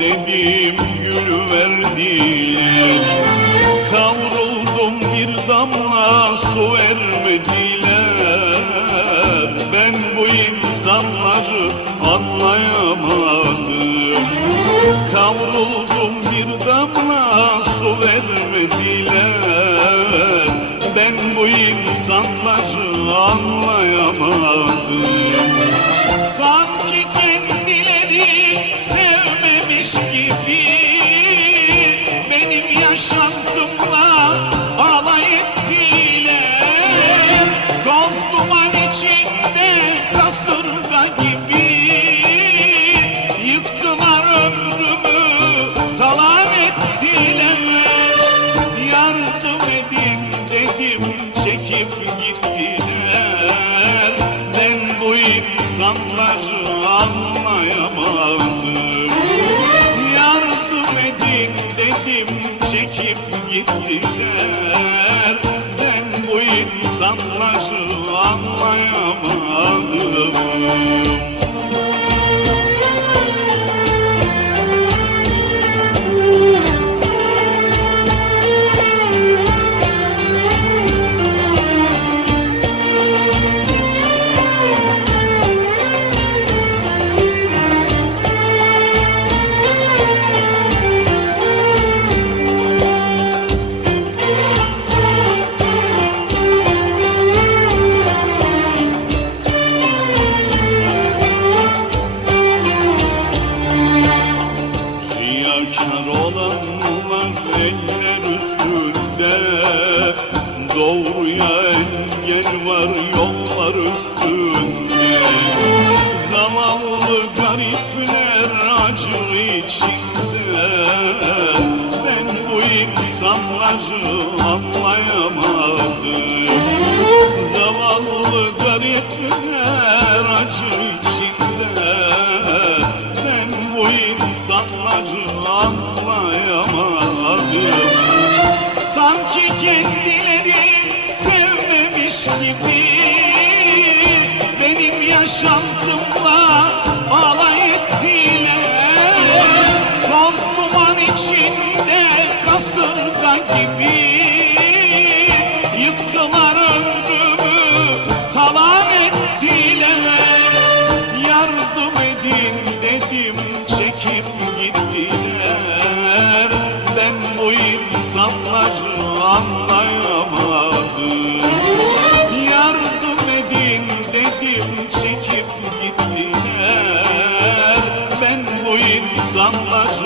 dedim gül verdiler. Kavruldum bir damla su vermediler. Ben bu insanları anlayamadım. Kavruldum bir damla su vermediler. Ben bu insanları anlayamadım anlayamadım Yardım edin dedim çekip gittiler Doğruya engel var yollar üstünde. Zavallı garipler acı içinde. Ben bu insanları anlayamadım. Zavallı garipler acı içinde. Ben bu insanları anlayamadım. Sanki kendini çelebi Benim yaşantımla alay ettiler. Toz duman içinde kasırga gibi Yıktılar ömrümü talan ettiler. Yardım edin dedim çekip gittiler. Ben bu insanları anlayamadım. Bamba